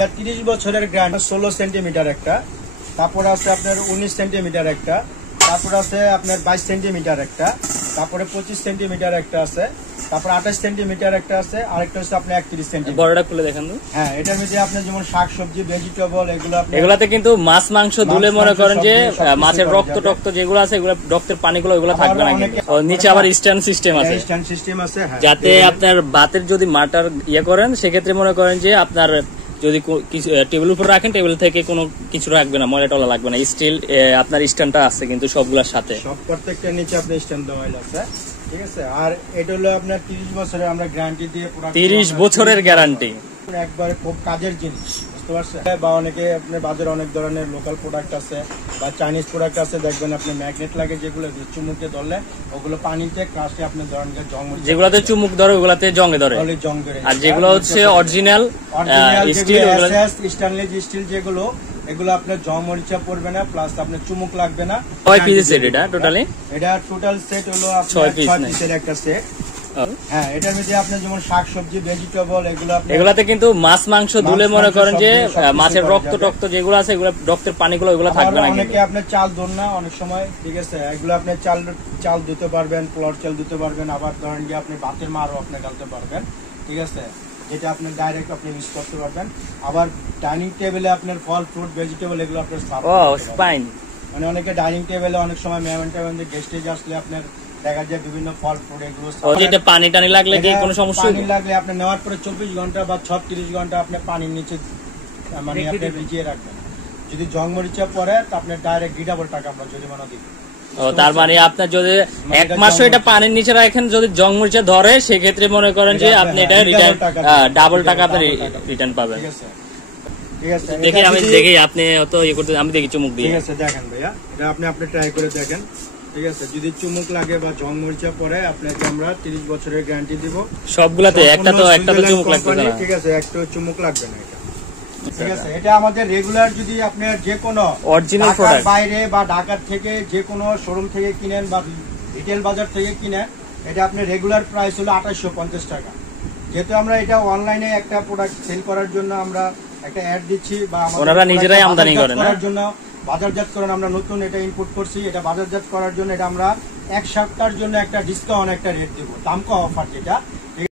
30 বছরের guarantee 16 centimetre একটা, তারপরে আছে আপনার 19 সেন্টিমিটার একটা, তারপরে আছে আপনার 22 সেন্টিমিটার একটা, তারপরে 25 সেন্টিমিটার একটা আছে, তারপরে 28 সেন্টিমিটার একটা আছে, আরেকটা হচ্ছে আপনার 31 সেন্টিমিটার। বড়টা খুলে দেখান তো। হ্যাঁ, এটার মধ্যে আপনি যেমন শাকসবজি, ভেজিটেবল এগুলাতে কিন্তু মাছ মাংস ধুলে মনে করেন যে মাছের রক্ত টক্ত যেগুলো আছে এগুলো রক্তের পানিগুলো এগুলো থাকবে না, কিন্তু নিচে আবার স্ট্যান্ড সিস্টেম আছে, যাতে আপনার বাতের যদি মাটার করেন সেক্ষেত্রে মনে করেন যে আপনার যদি টেবিল উপর রাখেন টেবিল থেকে কোনো কিছু রাখবে না, ময়লা টলা লাগবে না। স্টিল আপনার স্ট্যান্ডটা আছে কিন্তু সবগুলোর সাথে, সব প্রত্যেকটা নিচে আপনার স্ট্যান্ড দেওয়া আছে, ঠিক আছে। আর এটা হলো আপনার 30 বছরের আমরা গ্যারান্টি দিয়ে, 30 বছরের গ্যারান্টি, একবারে খুব কাজের জিনিস, বুঝতে পারছেন। বা অনেকে আপনার বাজারে অনেক ধরনের লোকাল প্রোডাক্ট আছে বা চাইনিজ প্রোডাক্ট আছে, দেখবেন আপনি ম্যাগনেট লাগে যেগুলো চুমুকে ধরলে ওগুলো পানিতে ক্রাশে আপনি ধরেন জং, যেগুলোতে চুমুক ধরে ওগুলাতে জংয়ে ধরে, জং ধরে। আর যেগুলো হচ্ছে অরিজিনাল স্টিল, স্টেনলেস স্টিল যেগুলো, এগুলো আপনার জং মরিচা পড়বে না, প্লাস আপনার চুমুক লাগবে না। 6 পিস সেট এটা টোটালি, এটা টোটাল সেট হলো আপনার 6 পিসের একটা সেট। হ্যাঁ, এটার মধ্যে আপনার যেমন শাকসবজি, ভেজিটেবল এগুলাতে কিন্তু মাছ মাংস ধুলে মনে করেন যে মাছের রক্ত টক্ত যেগুলো আছে এগুলো রক্তের পানিগুলো এগুলো থাকবে না। অনেকে আপনার চাল ধর না অনেক সময়, ঠিক আছে, এগুলো আপনি চাল ধুতে পারবেন, প্লট চাল ধুতে পারবেন, আবার ধরেন যে আপনি ভাতের মারও আপনি ঢালতে পারবেন, ঠিক আছে, যেটা আপনি ডাইরেক্ট আপনি ইউজ করতে পারবেন। আবার ডাইনিং টেবিলে আপনার ফল, ফ্রুট, ভেজিটেবল এগুলো আপনার মানে অনেকে ডাইনিং টেবিলে অনেক সময় মেহমান গেস্টে আসলে আপনার দেখা যায় বিভিন্ন ফল ফ্রুট এগুলো, যেটা পানি টানি লাগলে কি কোনো সমস্যা? পানি লাগলে আপনি নেওয়ার পরে 24 ঘন্টা বা 36 ঘন্টা আপনি পানির নিচে মানে আপনি ভিজিয়ে রাখবেন। যদি জং মরিচা পড়ে তা আপনি ডাইরেক্ট ডাবল টাকা আমরা জরিমানা দিব। তার মানে আপনার যদি 1 মাসও এটা পানির নিচে রাখেন, যদি জং মরিচা ধরে সেক্ষেত্রে মনে করেন যে আপনি এটা ডাবল টাকা আপনি রিটার্ন পাবেন। ঠিক আছে, দেখি আপনি অত করতে, আমি দেখি চুমুক দিয়ে। ঠিক আছে, দেখেন ভাইয়া, এটা আপনি ট্রাই করে দেখেন, ঠিক আছে। যদি চুমুক লাগে বা জং মরিচা পড়ে আপনাকে আমরা 30 বছরের গ্যারান্টি দিব। সবগুলাতে একটা তো চুমুক লাগবে না, ঠিক আছে, একটা চুমুক লাগবে না এটা, ঠিক আছে। এটা আমাদের রেগুলার, যদি আপনার যে কোনো অরিজিনাল প্রোডাক্ট বাইরে বা ঢাকার থেকে যে কোনো শোরুম থেকে কিনেন বা রিটেল বাজার থেকে কিনেন, এটা আপনার রেগুলার প্রাইস হলো 2850 টাকা। যেহেতু আমরা এটা অনলাইনে একটা প্রোডাক্ট সেল করার জন্য আমরা একটা অ্যাড দিচ্ছি, বা ওনারা নিজেরাই আমদানি করেন করার জন্য বাজারজাতকরণ আমরা নতুন এটা ইম্পোর্ট করছি, এটা বাজারজাত করার জন্য এটা আমরা 1 সপ্তাহের জন্য একটা ডিসকাউন্ট একটা রেট দেবো, দাম কম অফার, যেটা